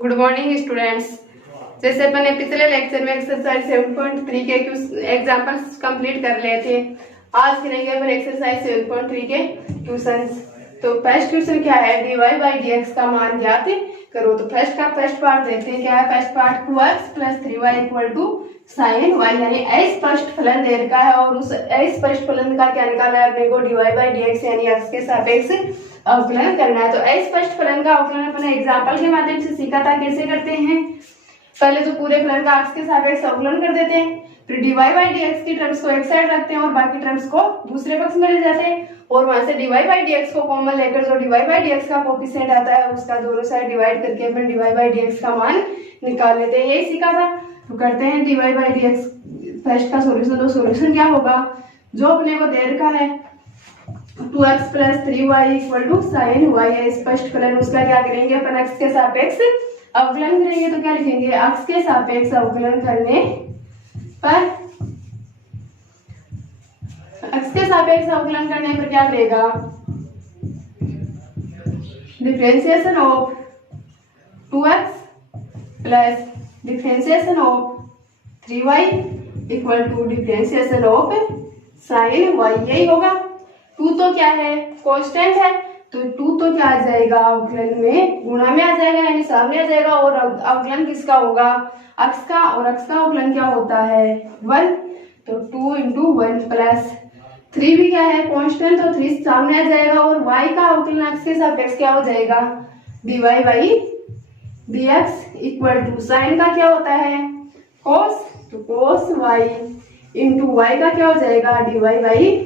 Good morning students. जैसे अपन ने पिछले लेक्चर में एक्सरसाइज 7.3 के एग्जांपल्स कंप्लीट कर लिए थे, आज करेंगे अपन एक्सरसाइज 7.3 के क्वेश्चंस। तो फर्स्ट क्वेश्चन क्या है, dy बाई dx का मान ज्ञात करो। तो फर्स्ट पार्ट देखते हैं क्या है। First part 2x plus 3y equal to sine y, यानी अस्पष्ट फलन दे रखा है और उस अस्पष्ट फलन का क्या निकाला है अपने को, dy बाई dx यानी x के सापेक्ष अवकलन करना है। तो अस्पष्ट फलन का अवकलन अपने एग्जाम्पल के माध्यम से सीखा था। कैसे करते हैं, पहले तो पूरे फलन का x के सापेक्ष अवकलन कर देते हैं, फिर dy बाई dx की टर्म्स को एक साइड रखते हैं और बाकी टर्म्स को दूसरे पक्ष में ले जाते हैं और वहां से dy बाई dx को कॉमन लेकर जो dy बाई dx का कोफिशिएंट आता है उसका दोनों साइड डिवाइड करके अपन dy बाई dx का मान निकाल लेते हैं। यही सीखा था। तो करते हैं dy बाई dx फर्स्ट का सॉल्यूशन। तो सॉल्यूशन क्या होगा, जो अपने को दे रखा है 2x plus 3y equal to sine y है स्पष्ट फलन, उसका क्या करेंगे अपन x के सापेक्ष अवकलन करेंगे। तो क्या लिखेंगे, x के सापेक्ष अवकलन करने पर x के सापेक्ष अवकलन करने पर क्या मिलेगा, differentiation of 2x plus differentiation of 3y equal to differentiation of sine y, यही होगा। 2 तो क्या है, कांस्टेंट है, तो 2 तो क्या आ जाएगा अवकलन में गुणा में आ जाएगा, यानी सामने आ जाएगा। और अवकलन किसका होगा, x का, और x का अवकलन क्या होता है 1, तो 2 इंटू 1 प्लस 3 भी क्या है कांस्टेंट, तो 3 सामने आ जाएगा और y का अवकलन x के सापेक्ष क्या हो जाएगा, dy by dx equal to sine का क्या होता है cos, तो cos y इंटू y का क्या हो जाएगा dy by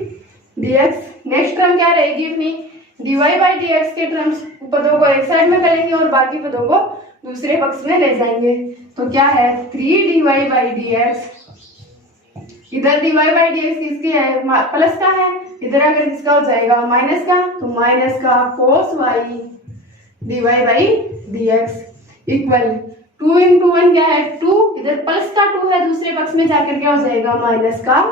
dx। Next term क्या रहेगी अपनी, dy बाई dx के टर्म्स पदों को एक साइड में करेंगे और बाकी पदों को दूसरे पक्ष में ले जाएंगे। तो क्या है 3 dy बाई dx, इधर dy बाई dx किसकी है, प्लस का है, इधर अगर किसका हो जाएगा माइनस का, तो माइनस का cos y dy by dx equal 2 into 1 क्या है 2, इधर प्लस का 2 है, दूसरे पक्ष में जाकर क्या हो जाएगा माइनस का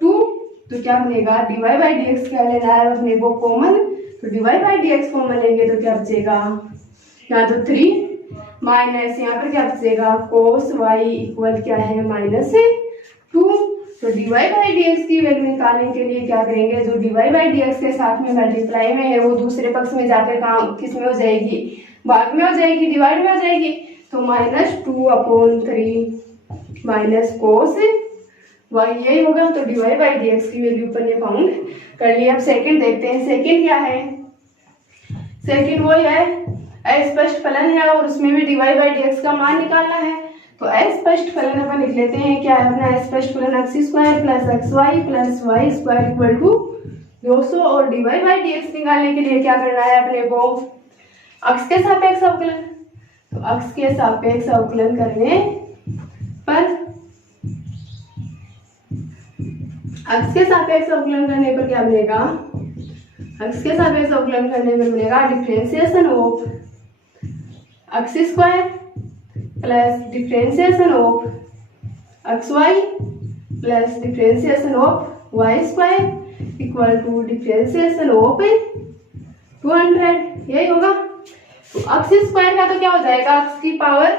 2। तो क्या बनेगा dy बाई dx क्या लेना है अपने को कॉमन, तो dy बाई dx कॉमन लेंगे तो क्या बचेगा, यहाँ तो 3 माइनस यहाँ पर क्या बचेगा cos y इक्वल क्या है माइनस 2। तो dy बाई dx की वैल्यू निकालने के लिए क्या करेंगे, जो dy बाई dx के साथ में मल्टीप्लाई में है वो दूसरे पक्ष में जाकर काम किस में हो जाएगी, भाग में हो जाएगी, डिवाइड में हो जाएगी। तो -2/3 माइनस cos y, यही होगा। तो dy बाई dx की वैल्यू अपन ने फाउंड कर ली। अब सेकंड देखते हैं। सेकंड क्या है, सेकंड वो है अस्पष्ट फलन है और उसमें भी dy बाई dx का मान निकालना है। तो अस्पष्ट फलन अपन लिख लेते हैं, क्या है अपना अस्पष्ट फलन x square plus xy plus y square equal to 200। और dy बाई dx निकालने के लिए क्या करना है अपने को, x के सापेक्ष अवकलन। तो x के सापेक्ष अवकलन करने पर x के सापेक्ष अवकलन करने पर क्या बनेगा, x के सापेक्ष अवकलन करने पर बनेगा differentiation of x square plus differentiation of xy plus differentiation of y square equal to differentiation of 200, यही होगा। तो x स्क्वायर का तो क्या हो जाएगा, x की पावर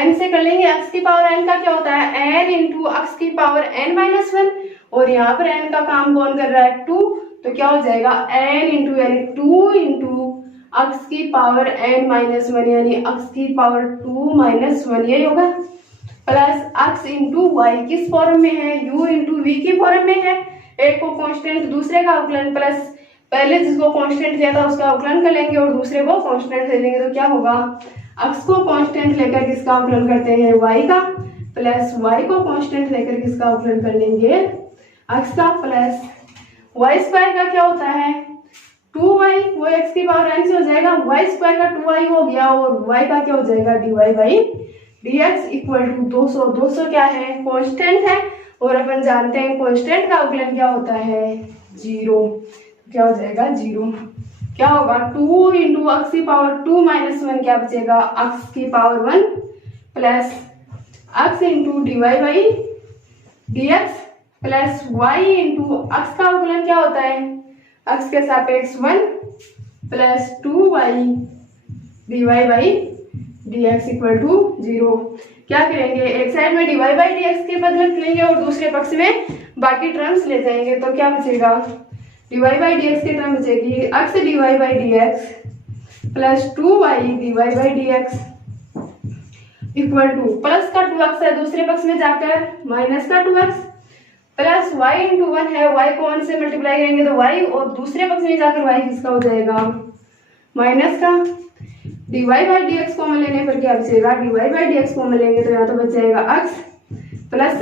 n से कर लेंगे। x की पावर n का क्या होता है n इंटू x की पावर n माइनस 1, और यहाँ पर n का काम कौन कर रहा है 2, तो क्या हो जाएगा n इंटू यानी 2 इंटू x की पावर n माइनस 1 यानी x की पावर 2 माइनस 1, यही होगा। प्लस x इंटू y किस फॉर्म में है, u इंटू v की फॉर्म में है। एक को कांस्टेंट दूसरे का अवकलन, प्लस पहले जिसको कांस्टेंट लिया था उसका अवकलन कर लेंगे और दूसरे को कांस्टेंट ले लेंगे। तो क्या होगा, x को कांस्टेंट लेकर किसका अवकलन करते हैं y का, प्लस y को कांस्टेंट लेकर किसका अवकलन कर लेंगे x का, प्लस y स्क्वायर का क्या होता है 2y, वो x की पावर n से हो जाएगा, y स्क्वायर का 2y हो गया और y का क्या हो जाएगा dy by dx equal to 200। 200 क्या है कांस्टेंट है और अपन जानते हैं कांस्टेंट का अवकलन क्या होता है 0, क्या हो जाएगा 0। क्या होगा 2 इंटू x की पावर 2 माइनस 1 क्या बचेगा x की power 1 plus x into dy by dx plus y into x का अवकलन क्या होता है x के सापेक्ष 1 plus 2y dy by dx equal to 0। क्या करेंगे, एक साइड में dy बाई dx के बदले लेंगे और दूसरे पक्ष में बाकी टर्म्स ले जाएंगे, तो क्या बचेगा, dy बाई dx की टर्म बचेगी x dy by dx plus 2y dy by dx equal two plus का 2x है दूसरे पक्ष में जाकर माइनस का 2x प्लस y इंटू 1 है, y को 1 से मल्टीप्लाई करेंगे तो y और दूसरे पक्ष में जाकर y किसका हो जाएगा, माइनस का। dy बाई dx कॉमन लेने पर क्या बचेगा, dy बाई dx कॉमन लेंगे तो यहाँ तो बच जाएगा x प्लस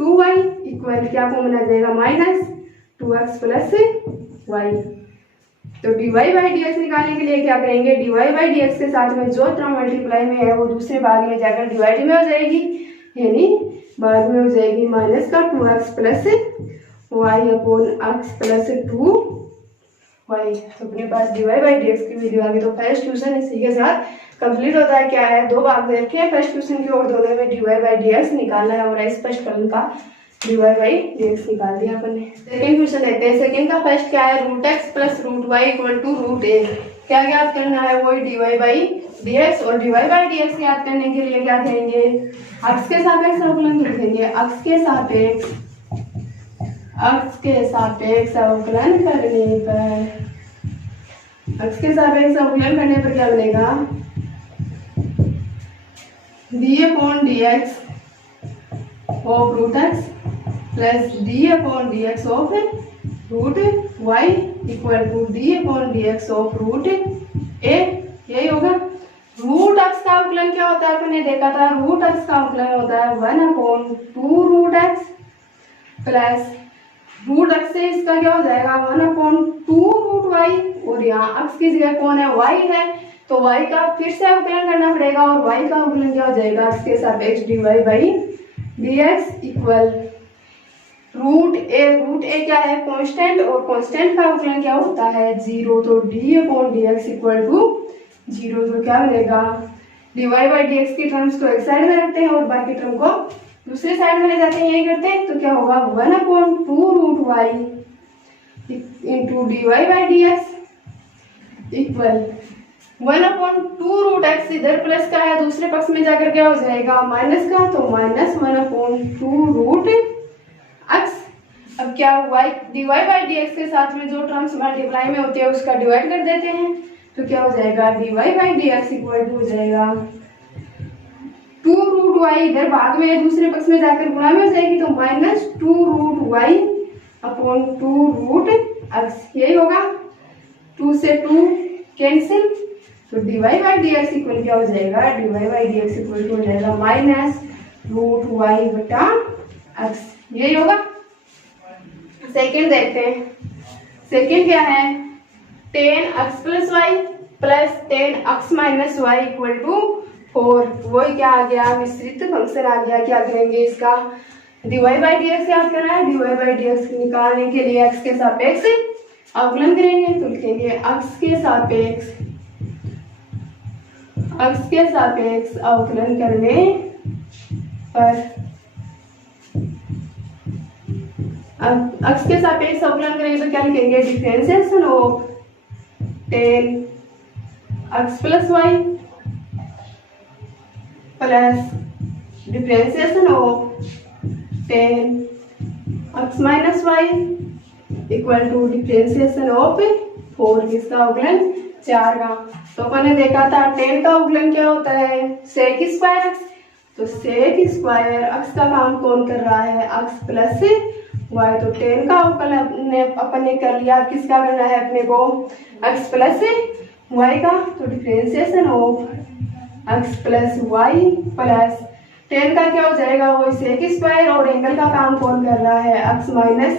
2y इक्वल क्या कॉमन आ जाएगा, माइनस 2x प्लस y। तो dy बाई dx निकालने के लिए क्या करेंगे, dy बाई dx के साथ में जो टर्म मल्टीप्लाई में है वो दूसरे भाग में जाकर डिवाइड में हो जाएगी, यानी बाद में हो जाएगी माइनस का 2x plus y upon x plus 2y। तो अपने पास dy बाई dx की वीडियो आ गई। तो फर्स्ट क्वेश्चन इसी के साथ कंप्लीट होता है। क्या है, दो भाग दे रखे हैं फर्स्ट क्वेश्चन की और दोनों में dy बाई dx निकालना है और स्पष्ट फलन का dy बाई dx निकाल दिया अपन ने। सेकंड क्वेश्चन लेते हैं। सेकंड का फर्स्ट क्या है, root x plus root y equal to root a. क्या ज्ञात करना है, वही dy बाई dx और dy बाई dx ज्ञात करने के लिए क्या करेंगे, x के सापेक्ष अवकलन लिखेंगे। x के सापेक्ष अवकलन करने पर x के सापेक्ष अवकलन करने पर क्या बनेगा, d upon dx of root x plus d upon dx of root y equal to d upon dx of root a। यही होगा। रूट एक्स का अवकलन क्या होता है, आपने देखा था, रूट एक्स का अवकलन होता है 1 upon 2 root x plus root x से इसका क्या हो जाएगा 1 अपॉन 2 रूट वाई, और यहाँ एक्स की जगह कौन है, y है, तो y का फिर से अवकलन करना पड़ेगा और y का अवकलन क्या हो जाएगा, इसके सापेक्ष dy by dx equal root a क्या है, कांस्टेंट, और कांस्टेंट का अवकलन क्या होता है 0, तो d upon dx equal to 0। तो क्या बनेगा, dy बाई dx की टर्म्स को एक साइड में रखते हैं और बाकी टर्म को दूसरे साइड में ले जाते हैं, यही करते हैं। तो क्या होगा 1 upon 2 root y into dy by dx equal 1 upon 2 root x, इधर प्लस का है दूसरे पक्ष में जाकर क्या हो जाएगा माइनस का, तो माइनस 1 अपॉन 2 रूट एक्स। अब क्या y dy बाई dx के साथ में जो टर्म्स मल्टीप्लाई में होते हैं उसका डिवाइड कर देते हैं, तो क्या हो जाएगा dy by dx equal to हो जाएगा 2 रूट y, इधर भाग में दूसरे पक्ष में जाकर गुणा में हो जाएगी, तो minus 2 root y upon 2 root x। यही होगा, 2 से 2 कैंसिल, तो dy बाई dx इक्वल क्या हो जाएगा, dy by dx equal to हो जाएगा माइनस रूट y बटा x। यही होगा। सेकेंड देखते हैं। सेकेंड क्या है, tan x plus y plus tan x minus y equal to 4। वही क्या आ गया, मिश्रित फंक्शन आ गया। क्या करेंगे, इसका dy बाई dx याद करना है। dy बाई dx निकालने के लिए x के सापेक्ष अवकलन करेंगे, तो लिखेंगे x के सापेक्ष अवकलन करने पर, x के सापेक्ष अवकलन करेंगे तो क्या लिखेंगे, differentiation of tan x plus y plus differentiation of tan x minus y equal to differentiation of 4। किसका अवकलन, 4 का। तो अपन ने देखा था tan का अवकलन क्या होता है, sec स्क्वायर x, तो sec स्क्वायर x का काम कौन कर रहा है, x प्लस y। तो tan का अवकलन अपन ने कर लिया, किसका करना है अपने को, x प्लस y का। तो differentiation of x plus y plus tan का क्या हो जाएगा, वो sec स्क्वायर, और एंगल का काम कौन कर रहा है, x माइनस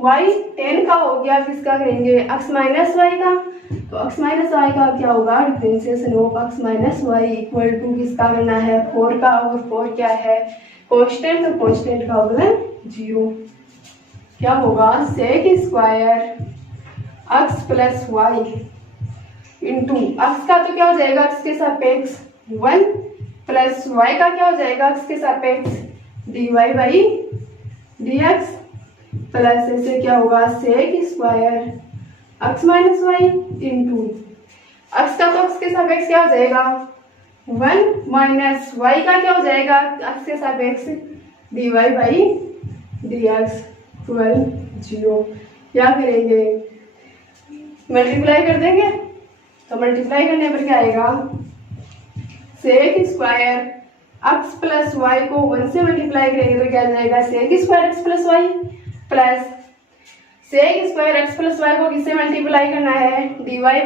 y। tan का हो गया, किसका करेंगे, x माइनस y का। तो x माइनस y का क्या होगा, differentiation of x minus y equal to किसका करना है, 4 का, और 4 क्या है, कांस्टेंट, तो कांस्टेंट का अवकलन 0। क्या होगा, sec square x plus y into x का तो क्या हो जाएगा, x के सापेक्ष 1 प्लस y का क्या हो जाएगा, x के सापेक्ष dy बाई dx प्लस ऐसे क्या होगा, sec square x minus y into x का तो x के सापेक्ष क्या हो जाएगा 1 माइनस वाई का क्या हो जाएगा x के सापेक्ष dy बाई dx इक्वल 0। क्या करेंगे, मल्टीप्लाई कर देंगे। तो मल्टीप्लाई करने पर क्या आएगा, sec square x plus y को 1 से मल्टीप्लाई करेंगे तो क्या जाएगा, sec square x plus y plus sec square x plus y को किससे मल्टीप्लाई करना है, dy बाई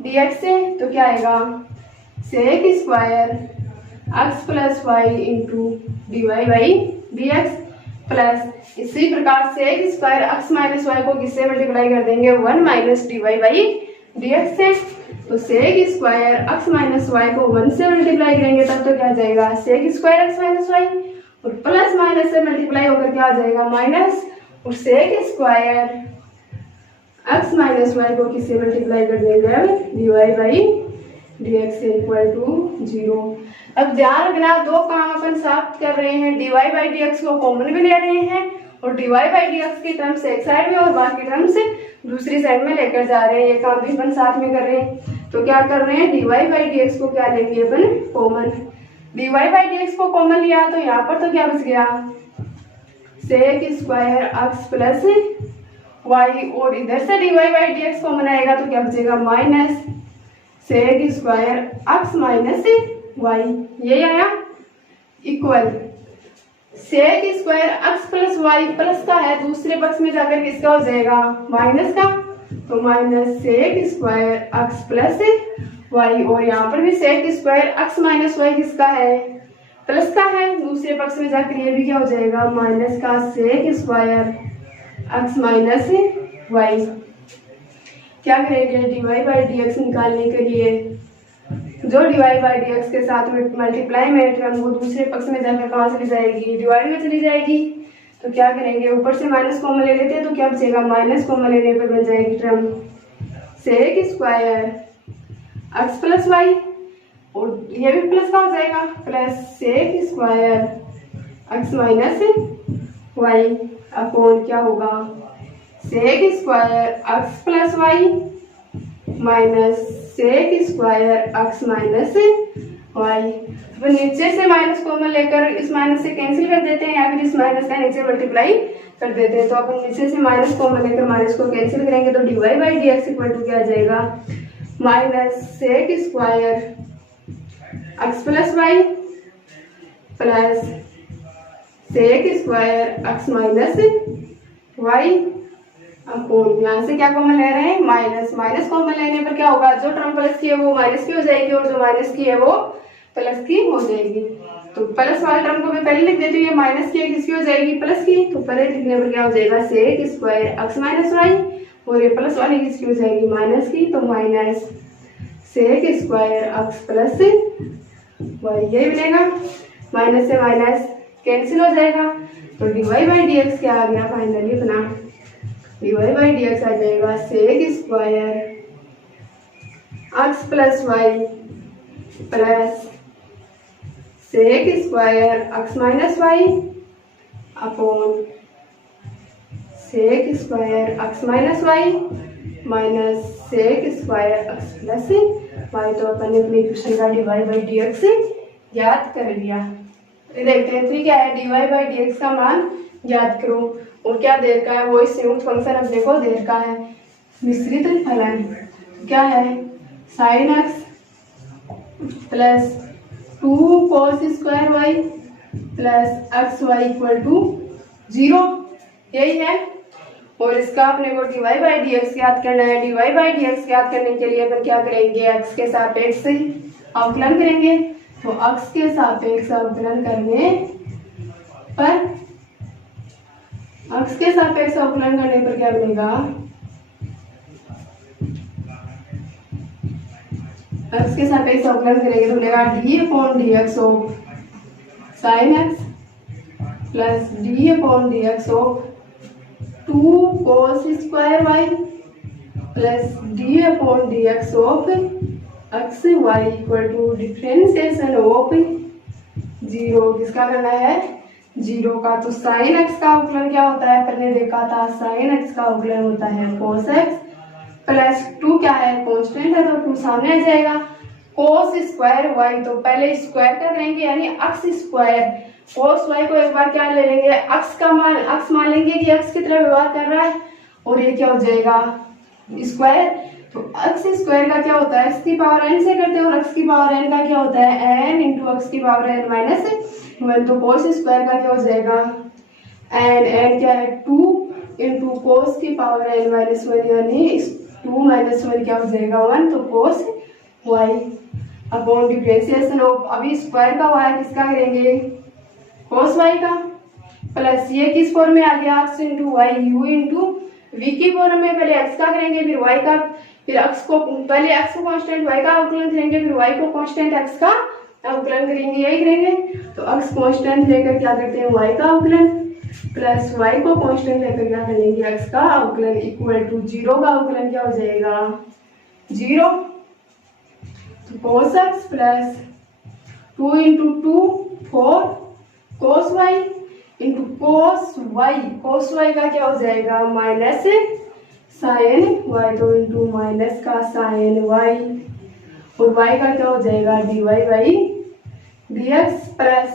dx से, तो क्या आएगा sec square x plus y into dy by dx plus इसी प्रकार sec square x minus y को किससे मल्टीप्लाई कर देंगे, 1 माइनस dy बाई dx से। तो sec square x minus y को 1 से मल्टीप्लाई करेंगे तब तो क्या जाएगा sec square x minus y, और प्लस माइनस से मल्टीप्लाई होकर क्या आ जाएगा माइनस, और sec square x minus y को किससे मल्टीप्लाई कर देंगे, dy बाई dx से इक्वल टू 0। अब ध्यान रखना, दो काम अपन साथ कर रहे हैं, dy बाई dx को कॉमन भी ले रहे हैं और dy बाई dx की टर्म्स एक साइड में और बाकी टर्म्स दूसरी साइड में लेकर जा रहे हैं, ये काम भी अपन साथ में कर रहे हैं। तो क्या कर रहे हैं, dy बाई dx को क्या लेंगे अपन कॉमन, dy बाई dx को कॉमन लिया तो यहाँ पर तो क्या बच गया, sec square x plus y, और इधर से dy बाई dx कॉमन आएगा तो क्या बचेगा minus sec square x minus y, ये आया equal sec square x plus y plus का है, दूसरे पक्ष में जाकर किसका हो जाएगा माइनस का, तो minus sec square x plus y, और यहाँ पर भी sec square x minus y किसका है, प्लस का है, दूसरे पक्ष में जाकर ये भी क्या हो जाएगा माइनस का sec square x minus y. क्या करेंगे, dy बाई dx निकालने के लिए जो dy बाई dx के साथ में मल्टीप्लाई में टर्म वो दूसरे पक्ष में जाकर कहाँ चली जाएगी, डिवाइड में चली जाएगी। तो क्या करेंगे, ऊपर से माइनस कॉमन ले लेते हैं तो क्या बचेगा, माइनस कॉमन लेने पर बन जाएगी term sec square x plus y, और ये भी प्लस का हो जाएगा plus sec square x minus y upon क्या होगा, sec square x plus y minus sec square x minus y. तो नीचे से माइनस कॉमन लेकर इस माइनस से कैंसिल कर देते हैं या फिर इस माइनस का नीचे मल्टीप्लाई कर देते हैं। तो अपन नीचे से माइनस कॉमन लेकर माइनस को कैंसिल करेंगे तो dy by dx equal to क्या आ जाएगा, minus sec square x plus y plus sec square x minus y upon, यहाँ से क्या कॉमन ले रहे हैं माइनस, माइनस कॉमन लेने पर क्या होगा, जो टर्म प्लस की है वो माइनस की हो जाएगी और जो माइनस की है वो प्लस की हो जाएगी। तो प्लस वाले टर्म को मैं पहले लिख देती हूँ, ये माइनस की है किसकी हो जाएगी, प्लस की, तो पहले लिखने पर क्या हो जाएगा sec square x minus y, और ये प्लस वाली किसकी हो जाएगी माइनस की, तो minus sec square x plus y, ये मिलेगा, माइनस से माइनस कैंसिल हो जाएगा। तो dy बाई dx क्या आ गया फाइनली अपना, dy बाई dx आ जाएगा sec square x plus y plus sec square x minus y upon sec square x minus y minus sec square x plus y. तो अपन ने अपने इक्वेशन का dy बाई dx याद कर लिया। देखते हैं तो क्या है, dy बाई dx का मान याद करो, और क्या दे रखा है, वो इस संयुक्त फंक्शन अपने को दे रखा है मिश्रित फलन, क्या है sine x plus 2 cos square y plus x y equal to 0, यही है। और इसका अपने को dy बाई dx याद करना है। dy बाई dx याद करने के लिए अपन क्या करेंगे, x के सापेक्ष अवकलन करेंगे। तो x के सापेक्ष अवकलन करने पर x के सापेक्ष अवकलन करने पर क्या बनेगा, x के सापेक्ष अवकलन करेंगे तो बनेगा d upon d x of sine x plus d upon d x of 2 cos square y plus d upon d x of x y equal to differentiation of 0, किसका करना है 0 का। तो साइन एक्स का अवकलन क्या होता है, पहले देखा था, साइन एक्स का अवकलन होता है cos एक्स प्लस 2 क्या है कांस्टेंट है तो 2 सामने आ जाएगा, कोस स्क्वायर वाई, तो पहले स्क्वायर का करेंगे यानी अक्स स्क्वायर, कोस वाई को एक बार क्या ले लेंगे, अक्स मान लेंगे कि अक्स की तरह व्यवहार कर रहा है, और ये क्या हो जाएगा स्क्वायर। तो अक्स स्क्वायर का क्या होता है, एक्स की पावर एन से करते हैं, और एक्स की पावर एन का क्या होता है एन इंटू एक्स की पावर एन माइनस वन। तो कोस स्क्वायर का क्या हो जाएगा एन क्या है 2 इंटू कोस की पावर एन माइनस वन, यानी 2 माइनस वन क्या हो जाएगा 1। तो cos y upon differentiation of, अभी स्क्वायर का वाई किसका करेंगे कोस वाई का, प्लस ये किस फॉर्म में आ गया x into y u into v की फॉर्म में, पहले एक्स का करेंगे फिर वाई का, फिर एक्स को पहले एक्स को कांस्टेंट वाई का अवकलन करेंगे, फिर वाई को कांस्टेंट एक्स का अवकलन करेंगे, यही करेंगे। तो एक्स कांस्टेंट लेकर क्या करते हैं वाई का अवकलन, प्लस वाई को कांस्टेंट लेकर क्या करेंगे एक्स का अवकलन, इक्वल टू 0 का अवकलन क्या हो जाएगा 0। तो cos x plus 2 into 2 4 cos y into cos y का क्या हो जाएगा माइनस साइन y, तो इंटू माइनस का साइन y, और y का क्या हो जाएगा dy by dx, plus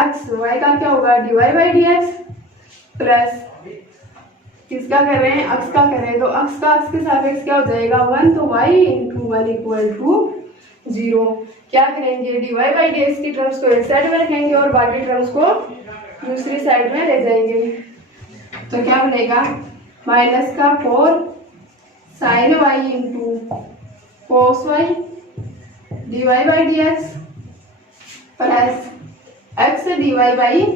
x y का क्या होगा dy बाई dx, प्लस किसका कर रहे हैं x का कर रहे हैं, तो x का x के सापेक्ष क्या हो जाएगा 1, तो y इंटू 1 इक्वल टू 0। क्या करेंगे dy बाई dx की टर्म्स को एक साइड में रखेंगे और बाकी टर्म्स को दूसरी साइड में ले जाएंगे, तो क्या बनेगा माइनस का 4 sine y into cos y dy by dx, plus x dy by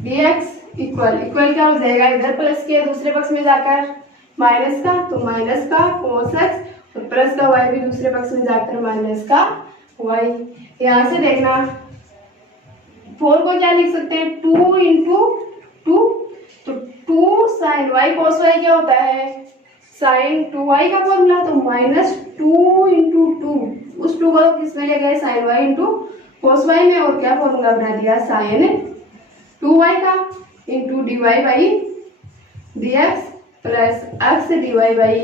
dx equal क्या हो जाएगा, इधर प्लस के दूसरे पक्ष में जाकर माइनस का, तो माइनस का कोस x और प्लस का y भी दूसरे पक्ष में जाकर माइनस का y। यहाँ से देखना 4 को क्या लिख सकते हैं 2 इंटू 2, तो 2 साइन y कोस y क्या होता है साइन 2y का फॉर्मूला, तो माइनस 2 इंटू 2, उस 2 को किस में ले गए sine y into cos y में, और क्या फॉर्मूला बना दिया साइन 2y का into dy by dx, plus x dy by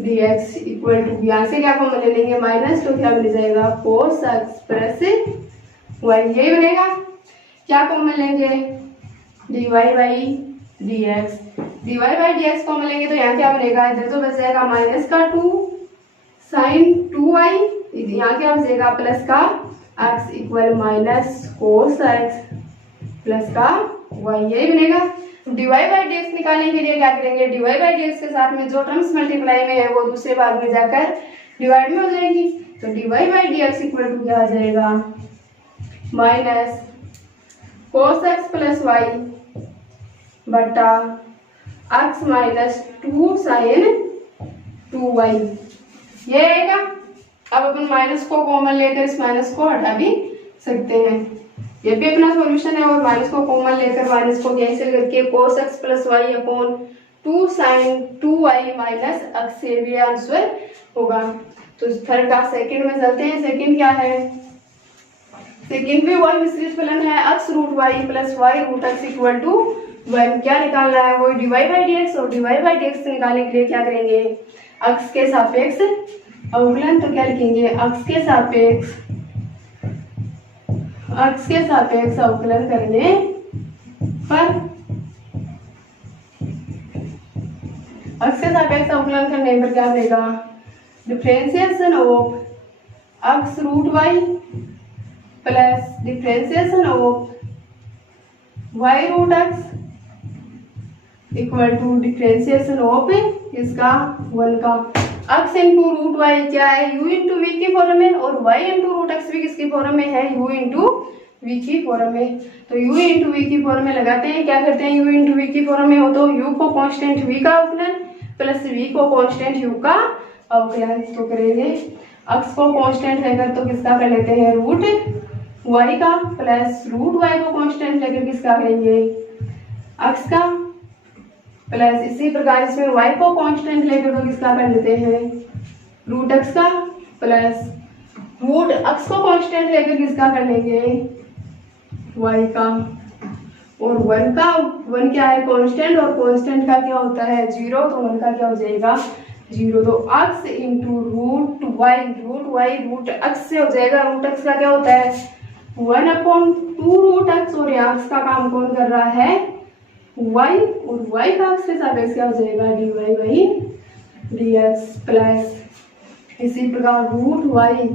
dx equal to, यहाँ से क्या कॉमन ले लेंगे माइनस, तो क्या बन जाएगा cos x प्लस y, यही बनेगा। क्या कॉमन लेंगे dy बाई dx कॉमन लेंगे, तो यहाँ क्या बनेगा इधर तो बच जाएगा माइनस का 2 साइन 2y, यहाँ क्या बचेगा प्लस का x equal minus cos x plus का y, यही बनेगा। dy बाई dx निकालने के लिए क्या करेंगे dy बाई dx के साथ में जो टर्म्स मल्टीप्लाई में है वो दूसरे भाग में जाकर डिवाइड में हो जाएगी, तो dy by dx equal to क्या आ जाएगा minus cos x plus y बटा x माइनस 2 साइन 2y, ये आएगा। अब अपन माइनस को कॉमन लेकर इस माइनस को हटा भी सकते हैं, ये भी अपना सॉल्यूशन है, और माइनस को कॉमन लेकर माइनस को कैंसिल करके cos x plus y upon 2 sine 2y minus x से भी आंसर होगा। तो थर्ड का सेकंड में चलते हैं। सेकंड क्या है, सेकंड भी वही मिश्रित फलन है x root y plus y root x equal to 1। क्या निकालना है वो dy बाई dx, और dy बाई dx निकालने के लिए क्या करेंगे x के सापेक्ष अवकलन, तो क्या लिखेंगे x के सापेक्ष अवकलन करने पर, x के सापेक्ष अवकलन करने पर क्या बनेगा differentiation of x root y plus differentiation of y root x equal to differentiation of इसका 1 का x इंटू रूट वाई क्या है u इंटू वी की फॉर्म में, और y इंटू रूट एक्स भी किसकी फॉर्म में है u इंटू वी की फॉर्म में। तो u इंटू वी की फॉर्म में लगाते हैं, क्या करते हैं u इंटू वी की फॉर्म में हो तो u को कांस्टेंट v का अवकलन प्लस v को कांस्टेंट u का अवकलन, तो करेंगे x को कांस्टेंट लेकर तो किसका कर लेते हैं रूट y का, प्लस रूट y को कांस्टेंट लेकर किसका करेंगे x का, प्लस इसी प्रकार इसमें y को कांस्टेंट लेकर तो किसका कर लेते हैं रूट x का, प्लस रूट x को कांस्टेंट लेकर किसका कर लेंगे y का, और 1 क्या है कांस्टेंट, और कांस्टेंट का क्या होता है 0, तो 1 का क्या हो जाएगा 0। तो x into root y root x से हो जाएगा। रूट एक्स का क्या होता है 1/2 रूट एक्स, और यहाँ एक्स का काम कौन कर रहा है y, और y का एक्स के सापेक्ष क्या हो जाएगा dy/dx प्लस इसी प्रकार रूट y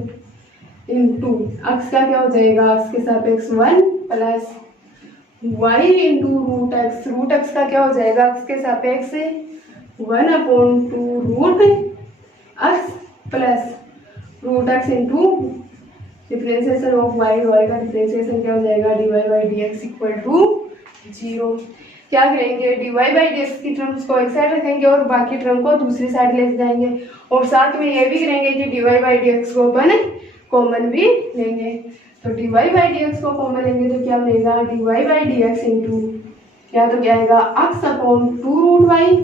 इंटू एक्स का क्या हो जाएगा एक्स के सापेक्ष 1 plus y into root x का क्या हो जाएगा एक्स के सापेक्ष 1/2 root x plus root x into differentiation of y का डिफरेंशिएशन क्या हो जाएगा dy/dx इक्वल टू 0। क्या करेंगे dy/dx की टर्म्स को एक साइड रखेंगे और बाकी टर्म को दूसरी साइड ले जाएंगे, और साथ में ये भी करेंगे कि dy/dx को अपन कॉमन भी लेंगे। तो dy/dx को कॉमन लेंगे तो क्या मिलेगा dy/dx इंटू क्या तो क्या आएगा x/2 रूट y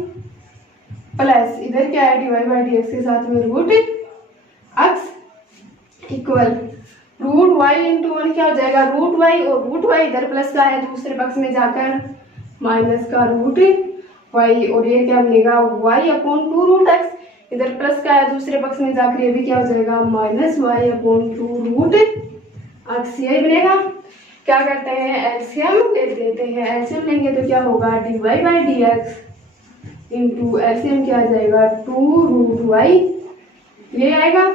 प्लस इधर क्या है dy/dx के साथ में root x equal root y into 1 क्या हो जाएगा रूट y, और रूट y इधर प्लस का है दूसरे पक्ष में जाकर माइनस का रूट y, और ये क्या बनेगा y/2 रूट x इधर प्लस का है दूसरे पक्ष में जाकर ये भी क्या हो जाएगा माइनस y/2 रूट x, यही बनेगा। क्या करते हैं एलसीएम ले देते हैं, एलसीएम लेंगे तो क्या होगा dy/dx इंटू एलसीएम क्या आ जाएगा 2 रूट y, ये आएगा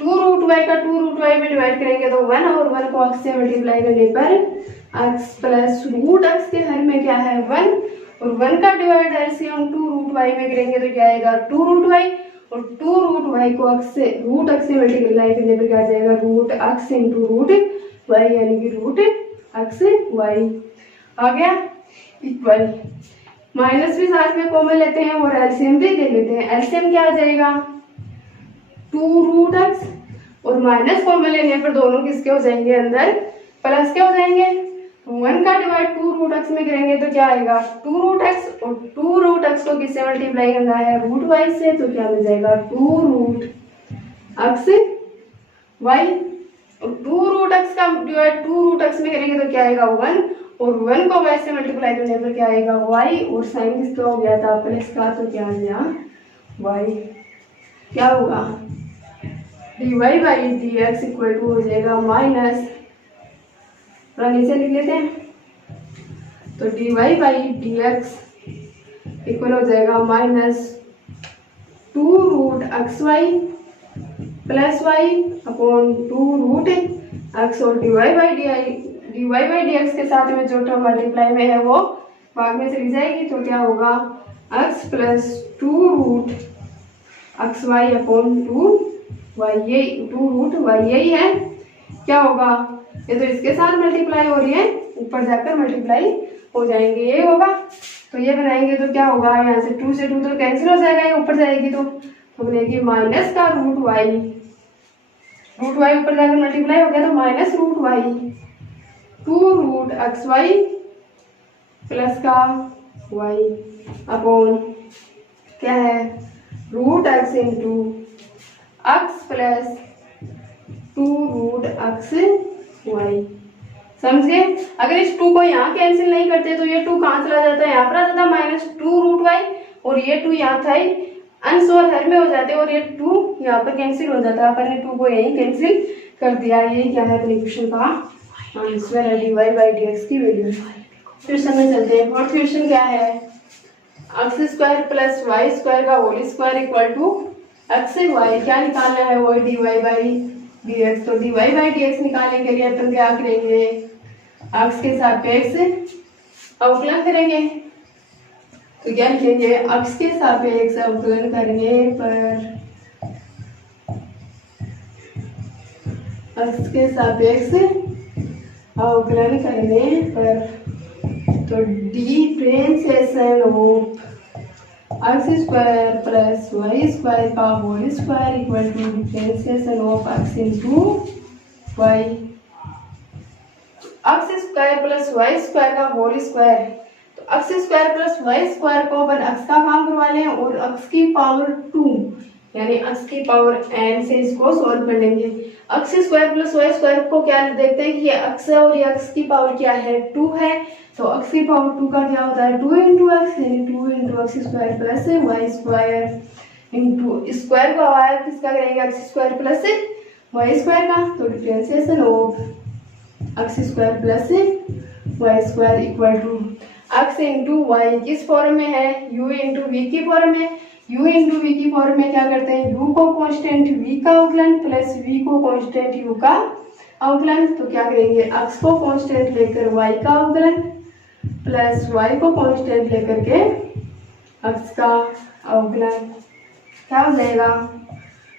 2 रूट y का 2 रूट y में डिवाइड करेंगे तो 1, और 1 को x से मल्टीप्लाई करने पर x प्लस रूट x के हर में क्या है 1, और 1 का डिवाइड एलसीएम 2 रूट y में करेंगे तो क्या आएगा 2 रूट y, और 2 रूट y को x से रूट x से मल्टीप्लाई करने पर क्या आ जाएगा root x into root y, यानी कि रूट x y आ गया इक्वल माइनस भी साथ में कॉमन लेते हैं और एलसीएम भी दे लेते हैं। एलसीएम क्या आ जाएगा 2 रूट x, और माइनस कॉमन लेने पर दोनों किसके हो जाएंगे अंदर प्लस के हो जाएंगे। 1 का डिवाइड 2 रूट x में करेंगे तो क्या आएगा 2 रूट x, और 2 रूट x को किससे मल्टीप्लाई करना है रूट y से, तो क्या मिल जाएगा 2 रूट x y, और 2 रूट x का डिवाइड 2 रूट x में करेंगे तो क्या आएगा 1, और 1 को y से मल्टीप्लाई करने पर क्या आएगा y, और साइन किसका हो गया था प्लस का, तो क्या आ गया y, क्या होगा dy/dx इक्वल टू हो जाएगा माइनस, थोड़ा नीचे लिख लेते हैं तो dy/dx इक्वल हो जाएगा minus 2 root xy plus y/2 root x, और dy/dx के साथ में जो टर्म मल्टीप्लाई में है वो भाग में चली जाएगी तो क्या होगा x plus 2 root xy/2 y, ये 2 रूट y यही है। क्या होगा ये तो इसके साथ मल्टीप्लाई हो रही है, ऊपर जाकर मल्टीप्लाई हो जाएंगे, ये होगा। तो ये बनाएंगे तो क्या होगा यहाँ से 2 से 2 तो कैंसिल हो जाएगा, ये ऊपर जाएगी तो बनेगी माइनस का रूट y ऊपर जाकर मल्टीप्लाई हो गया तो minus root y 2 root xy plus का y अपॉन क्या है root x into x plus 2 root xy। समझ गए। अगर इस 2 को यहाँ कैंसिल नहीं करते तो ये 2 कहाँ चला जाता है यहाँ पर आ जाता माइनस 2 रूट y, और ये 2 यहाँ था अंश और हर में हो जाते और ये 2 यहाँ पर कैंसिल हो जाता है। अपन ने 2 को यही कैंसिल कर दिया। ये क्या है अपने क्वेश्चन का आंसर है dy/dx की वैल्यू। क्वेश्चन में चलते हैं। फोर्थ क्वेश्चन क्या है x² प्लस y² का whole square equal to x/y। क्या निकालना है वो dy/dx। तो dy/dx निकालने के लिए अपन क्या करेंगे x के सापेक्ष अवकलन करेंगे। तो क्या लिखेंगे x के सापेक्ष अवकलन करने पर x के सापेक्ष अवकलन करने पर तो differentiation of x² plus y² का whole square equal to differentiation of x into y। x² plus y² का होल स्क्वायर, तो x² प्लस y² को अपन x का काम करवा लें और x की पावर 2 यानी x की पावर n से इसको सॉल्व कर लेंगे। x² प्लस y² को क्या देखते हैं कि ये x है और ये x की पावर क्या है 2 है। तो x की पावर 2 का क्या होता है 2 इंटू एक्स यानी 2 into x² plus y²। Into square को आया किसका करेंगे, x square plus y square का। तो differentiation of x square plus y square equal to x into y किस फॉर्म में है, यू इंटू वी की फॉर्म में। यू इंटू वी की फॉर्म में क्या करते हैं, यू को कांस्टेंट वी का अवकलन प्लस वी को कांस्टेंट यू का अवकलन। तो क्या करेंगे, एक्स को कांस्टेंट लेकर वाई का अवकलन प्लस वाई को कांस्टेंट लेकर के एक्स का अवकलन। क्या हो जाएगा,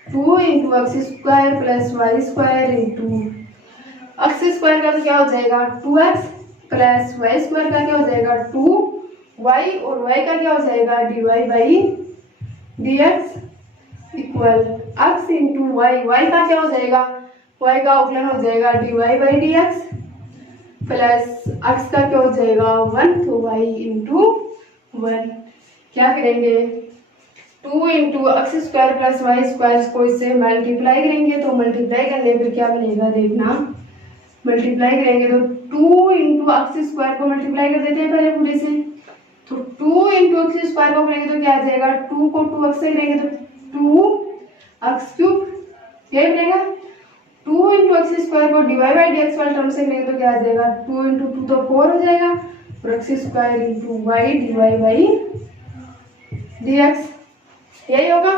2 into x square plus y square into x square का तो क्या हो जाएगा 2x प्लस वाई स्क्वायर का क्या हो जाएगा 2y और y का क्या हो जाएगा dy by dx equal x into y, y का क्या हो जाएगा, y का अवकलन हो जाएगा dy by dx plus x का क्या हो जाएगा 1, तो y इंटू 1। क्या करेंगे 2 into x square plus y square को इससे मल्टीप्लाई करेंगे। तो मल्टीप्लाई करने पर क्या बनेगा देखना, मल्टीप्लाई करेंगे तो 2 इंटू एक्स स्क्वायर को मल्टीप्लाई कर देते हैं पहले पूरे से। तो 2 इंटू एक्स स्क्वायर को करेंगे तो क्या आ जाएगा, 2 को 2x से करेंगे तो 2x क्यूब, क्या बनेगा 2 इंटू एक्स स्क्वायर को डिवाइड बाई dx वाले टर्म से करेंगे तो क्या आ जाएगा 2 इंटू 2 तो 4 हो जाएगा और x square into y divide by dx, यही होगा।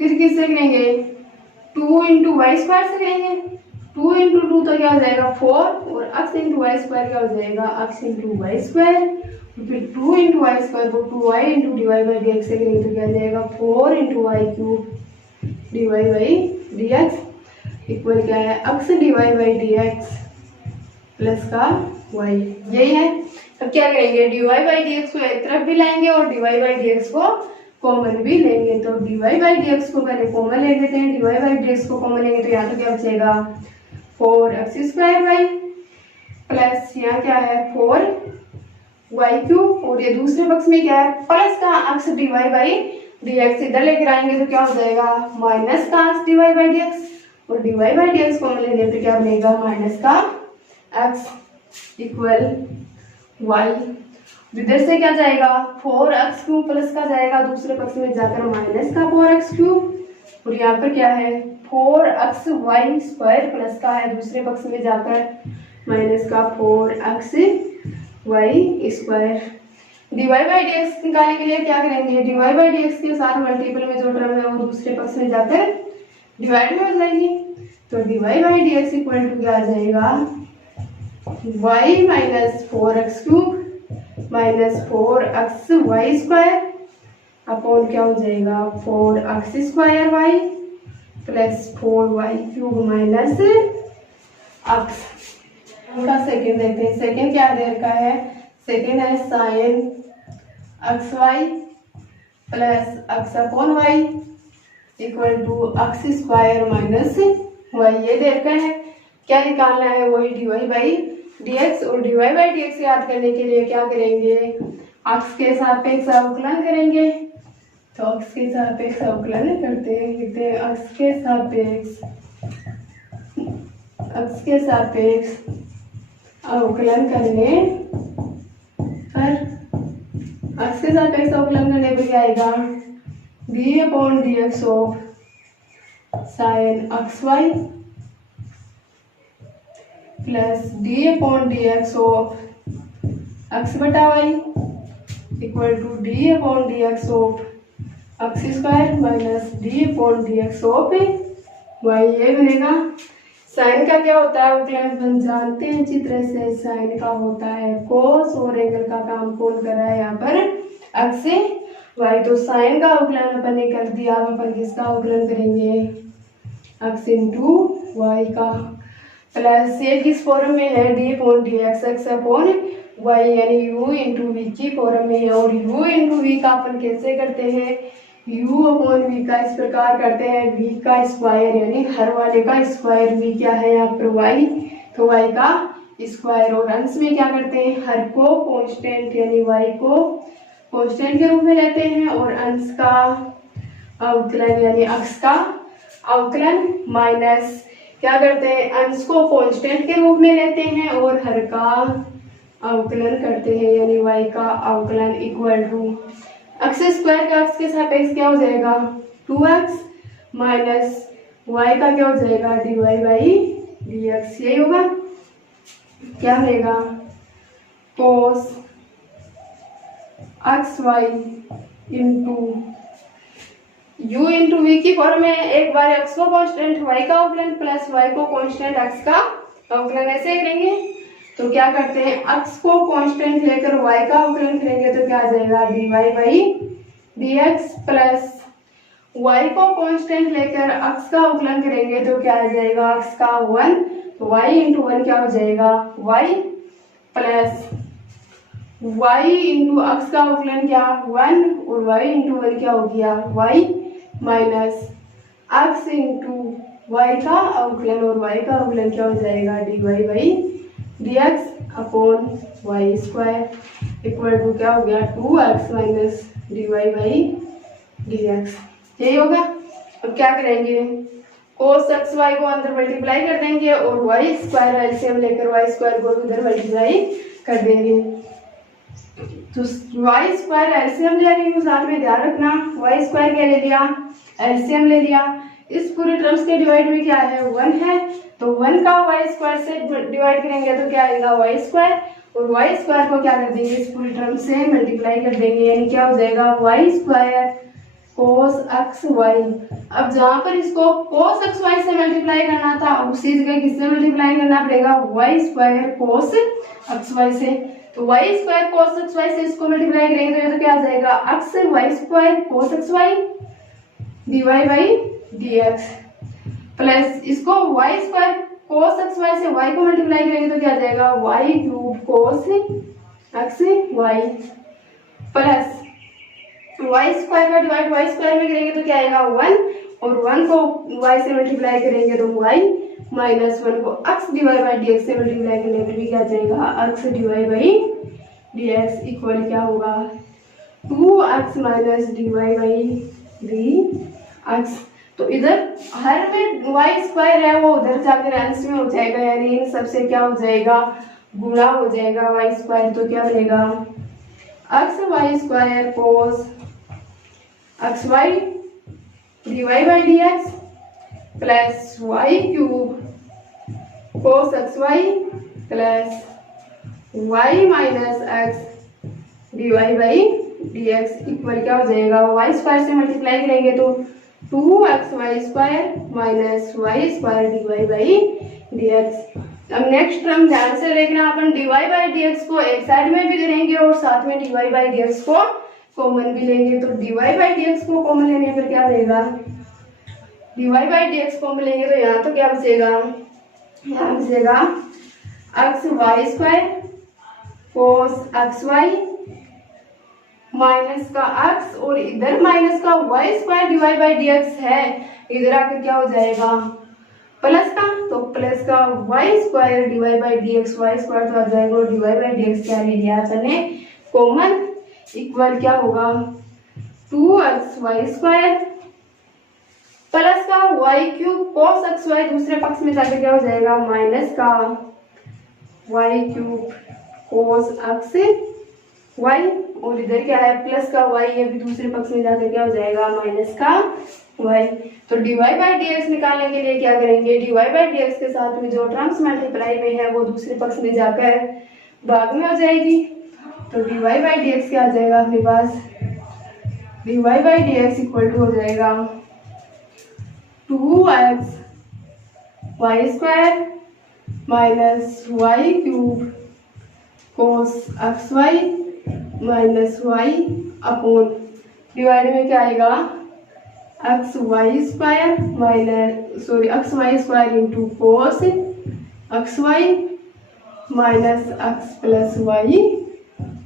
फिर किससे करेंगे 2 इंटू वाई स्क्वायर से करेंगे, 2 इंटू 2 तो क्या हो जाएगा 4 और x इंटू वाई स्क्वायर क्या हो जाएगा x इंटू वाई स्क्वायर, फिर 2 इंटू वाई स्क्वायर को 2y into dy by d x से करेंगे तो क्या हो जाएगा 4 into y cube dy by d x equal क्या है x dy by d x plus का y, यही है। अब क्या करेंगे डिवाई बाई डी एक्स को एक तरफ भी लाएंगे और डिवाई बाई डी एक्स को कॉमन भी लेंगे। तो डिवाई बाई डी एक्स को पहले कॉमन ले लेते हैं, डिवाई बाई डी एक्स को कॉमन लेंगे तो यहाँ तो क्या बचेगा 4x स्क्वायर वाई प्लस यहाँ क्या है 4y क्यूब और ये दूसरे पक्ष में क्या है प्लस का x डिवाई बाई dx, इधर लेकर आएंगे तो क्या हो जाएगा माइनस का x डिवाई बाई dx और डिवाई बाई dx को लेने पे क्या बनेगा माइनस का x इक्वल y। इधर से क्या जाएगा 4x क्यूब प्लस का जाएगा दूसरे पक्ष में जाकर माइनस का 4x क्यूब और यहाँ पर क्या है 4x वाई स्क्वायर प्लस का है दूसरे पक्ष में जाकर माइनस का 4x y square. Dy by d x निकालने के लिए क्या करेंगे, डिवाई बाई डी एक्स के साथ मल्टीपल में जो टर्म है वो दूसरे पक्ष में जाकर डिवाइड में हो जाएगी। तो dy by d x equal to क्या आ जाएगा y minus 4x cube minus 4x y square upon क्या हो जाएगा 4x square y plus 4y cube minus x। उनका सेकेंड देखते हैं, सेकेंड क्या दे रखा है, सेकेंड है sine x y plus x upon y equal to x square minus y, ये दे रखा है। क्या निकालना है वही डिवाई बाई डी एक्स और डिवाई बाई डी एक्स याद करने के लिए क्या करेंगे एक्स के सापेक्ष अवकलन करेंगे। तो एक्स के सापेक्ष अवकलन करते हैं, लिखते हैं एक्स के सापेक्ष अवकलन करने पर एक्स के सापेक्ष अवकलन करने पर क्या आएगा d upon d x of sine x y plus d upon d x of x बटा y equal to d upon d x of x square minus d upon d x of y, ये बनेगा। Sign का क्या होता है अवकलन हम जानते हैं अच्छी तरह से, साइन का होता है कोस और एंगल का काम कौन कर रहा है यहाँ पर एक्स से वाई। तो साइन का अवकलन अपन ने कर दिया, अब अपन किसका अवकलन करेंगे एक्स इंटू वाई का प्लस ये किस फॉर्म में है d upon d x x upon y यानी u इंटू वी की फॉर्म में है। और u इंटू वी का अपन कैसे करते हैं u अपॉन वी का इस प्रकार करते हैं v का स्क्वायर यानी हर वाले का स्क्वायर, v क्या है यहाँ पर y, तो y का स्क्वायर और अंश में क्या करते हैं हर को कांस्टेंट यानी y को कांस्टेंट के रूप में लेते हैं और अंश का अवकलन यानी x का अवकलन माइनस क्या करते हैं अंश को कांस्टेंट के रूप में लेते हैं और हर का अवकलन करते हैं यानी y का अवकलन इक्वल टू एक्स स्क्वायर का एक्स के सापेक्ष क्या हो जाएगा 2x माइनस वाई का क्या हो जाएगा dy बाई dx, यही होगा। क्या मिलेगा cos x y into u into v की फॉर्म में एक बार x को कांस्टेंट y का अवकलन प्लस y को कांस्टेंट x का अवकलन, ऐसे करेंगे। तो क्या करते हैं x को कांस्टेंट लेकर y का अवकलन करेंगे तो क्या आ जाएगा dy by dx plus y को कांस्टेंट लेकर x का अवकलन करेंगे तो क्या आ जाएगा x का 1, तो y इंटू 1 क्या हो जाएगा y plus y into x का अवकलन क्या 1 और y इंटू 1 क्या हो गया y minus x into y का अवकलन, और y का अवकलन क्या हो जाएगा dy by dx upon y square equal to क्या हो गया 2x minus dy by dx, यही होगा। अब क्या करेंगे cos एक्स वाई को अंदर मल्टीप्लाई कर देंगे और वाई स्क्वायर एलसीएम लेकर वाई स्क्वायर को उधर मल्टीप्लाई कर देंगे। तो वाई स्क्वायर एलसीएम ले रही हूँ, साथ में ध्यान रखना वाई स्क्वायर क्या ले लिया एलसीएम ले लिया। इस पूरे टर्म्स के डिवाइड में क्या है 1 है, तो 1 का वाई स्क्वायर से डिवाइड करेंगे तो क्या आएगा वाई स्क्वायर, और वाई स्क्वायर को क्या कर देंगे इस पूरी टर्म से मल्टीप्लाई कर देंगे, यानी क्या हो जाएगा y square cos x y. अब जहाँ पर इसको cos एक्स वाई से मल्टीप्लाई करना था उसी जगह किससे मल्टीप्लाई करना पड़ेगा y square cos x y से। तो y square cos x y से इसको मल्टीप्लाई करेंगे तो क्या आ जाएगा x y square cos x y dy by dx plus इसको y square cos x y से y को मल्टीप्लाई करेंगे तो क्या आ जाएगा y cube cos x y plus y square का डिवाइड वाई स्क्वायर में करेंगे तो क्या आएगा 1 और 1 को y से मल्टीप्लाई करेंगे तो y माइनस 1 को x डिवाइड बाई dx से मल्टीप्लाई करने पर भी क्या आ जाएगा x divide by dx equal क्या होगा 2x minus dy by dx। तो इधर हर में वाई स्क्वायर है वो उधर जाकर अंश में हो जाएगा, यानी इन सबसे क्या हो जाएगा गुणा हो जाएगा वाई स्क्वायर, तो क्या बनेगा x y square cos x y d y by d x plus y cube cos x y plus y minus x d y by d x equal क्या हो जाएगा वाई स्क्वायर से multiply करेंगे तो 2x y square minus y square d y by d x. अब next term ध्यान से देखना, अपन dy बाई dx को एक साइड में भी करेंगे और साथ में dy बाई dx को कॉमन भी लेंगे। तो dy बाई dx को कॉमन लेने पर क्या रहेगा dy बाई dx कॉमन लेंगे तो यहाँ तो क्या बचेगा, यहाँ बचेगा x y square cos x y minus का x और इधर माइनस का y square divide by dx है, इधर आकर क्या हो जाएगा प्लस का, तो प्लस का y square divide by dx y square तो आ जाएगा और डिवाइड बाई dx क्या ले लिया मैंने कॉमन इक्वल क्या होगा 2x वाई स्क्वायर प्लस का y cube cos x y दूसरे पक्ष में जाकर क्या हो जाएगा माइनस का y cube cos x y और इधर क्या है प्लस का वाई है भी दूसरे पक्ष में जाकर क्या हो जाएगा माइनस का वाई। तो dy बाई dx निकालने के लिए क्या करेंगे dy बाई dx के साथ में जो टर्म्स मल्टीप्लाई में है वो दूसरे पक्ष में जाकर भाग में हो जाएगी। तो dy बाई dx क्या आ जाएगा अपने पास dy by dx equal to हो जाएगा 2x y square minus y cube cos x y minus y upon divide में क्या आएगा x y square minus x y square into cos x y minus x plus y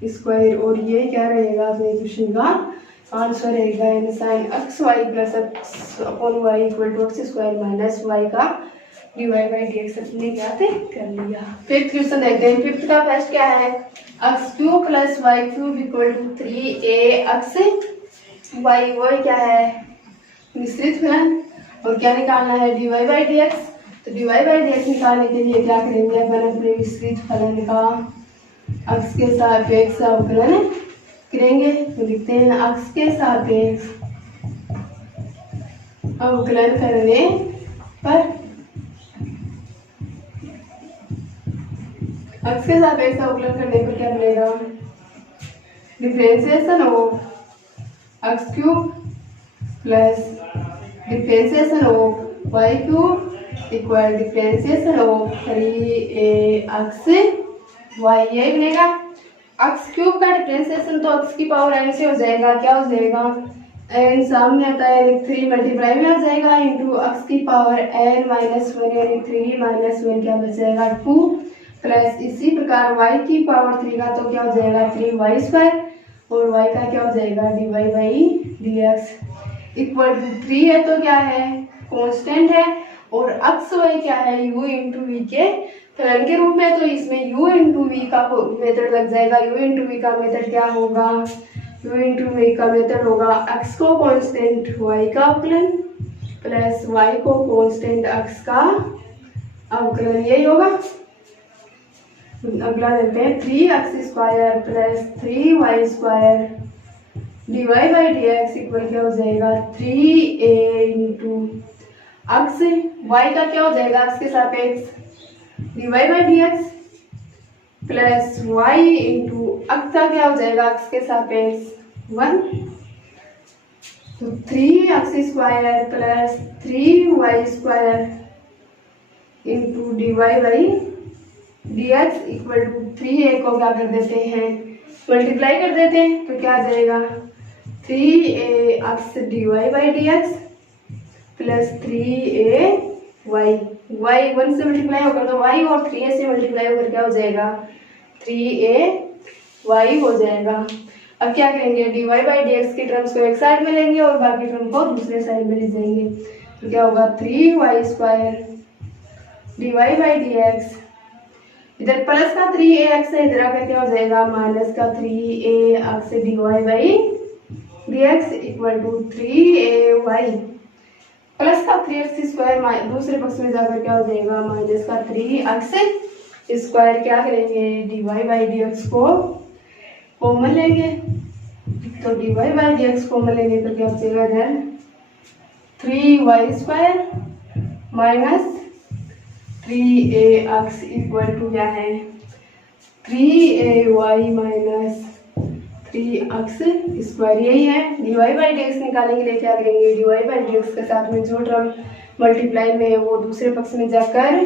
square, और ये क्या रहेगा अपने क्वेश्चन का आंसर रहेगा, यानी sine x y plus x upon y equal to x square minus y का divide by dx अपने क्या कर लिया। फिफ्थ क्वेश्चन देखते हैं। फिफ्थ का फर्स्ट क्या है x cube plus y cube equal to 3ax y वो क्या है मिश्रित फलन, और क्या निकालना है dy बाई dx। तो dy बाई dx निकालने के लिए क्या करेंगे अपन अपने मिश्रित फलन का x के सापेक्ष अवकलन करेंगे तो लिखते हैं अक्ष के सापेक्ष अवकलन करने पर, अक्ष के सापेक्ष अवकलन करने पर क्या मिलेगा, differentiation of x cube plus differentiation of y cube equal differentiation of 3ax y, यही बनेगा। एक्स क्यूब का डिफरेंशिएशन तो एक्स की पावर n से हो जाएगा, क्या हो जाएगा, n सामने आता है यानी 3 मल्टीप्लाई में आ जाएगा इंटू एक्स की पावर n माइनस 1 यानी 3 माइनस 1 क्या बच जाएगा 2 प्लस इसी प्रकार y की पावर 3 का तो क्या हो जाएगा 3y स्क्वायर और y का क्या हो जाएगा dy by dx equal to 3 है तो क्या है कांस्टेंट है और अक्ष y क्या है u इंटू वी के फलन के रूप में, तो इसमें u इंटू वी का मेथड लग जाएगा। u इंटू वी का मेथड क्या होगा, u इंटू वी का मेथड होगा x को कांस्टेंट y का अवकलन प्लस y को कांस्टेंट x का अवकलन, यही होगा। अगला देखते हैं 3x square plus 3y square dy by dx equal क्या हो जाएगा 3a इंटू अक्ष y का क्या हो जाएगा अक्ष के सापेक्ष dy by dx plus y into अक्ष का क्या हो जाएगा अक्ष के सापेक्ष 1, तो 3x square plus 3y square into dy by dx equal to 3a को क्या कर देते हैं मल्टीप्लाई कर देते हैं तो क्या आ जाएगा 3ax dy by dx plus 3ay y 1 से मल्टीप्लाई होगा तो y और 3a से मल्टीप्लाई होकर क्या हो जाएगा 3ay हो जाएगा। अब क्या करेंगे dy बाई dx की टर्म्स को एक साइड में लेंगे और बाकी टर्म को दूसरे साइड में ले जाएंगे तो क्या होगा 3y square dy by dx, इधर प्लस का 3ax है इधर आकर क्या हो जाएगा माइनस का 3ax dy by dx equal to 3ay plus का 3x स्क्वायर दूसरे पक्ष में जाकर क्या हो जाएगा माइनस का 3x स्क्वायर, क्या करेंगे dy बाई dx को कॉमन लेंगे तो dy बाई dx कॉमन लेंगे तो क्या हो जाएगा इधर 3y square minus 3ax equal to क्या है 3ay माइनस 3x स्क्वायर, यही है। dy बाई dx निकालने के लिए क्या करेंगे dy बाई dx के साथ में जो टर्म मल्टीप्लाई में है वो दूसरे पक्ष में जाकर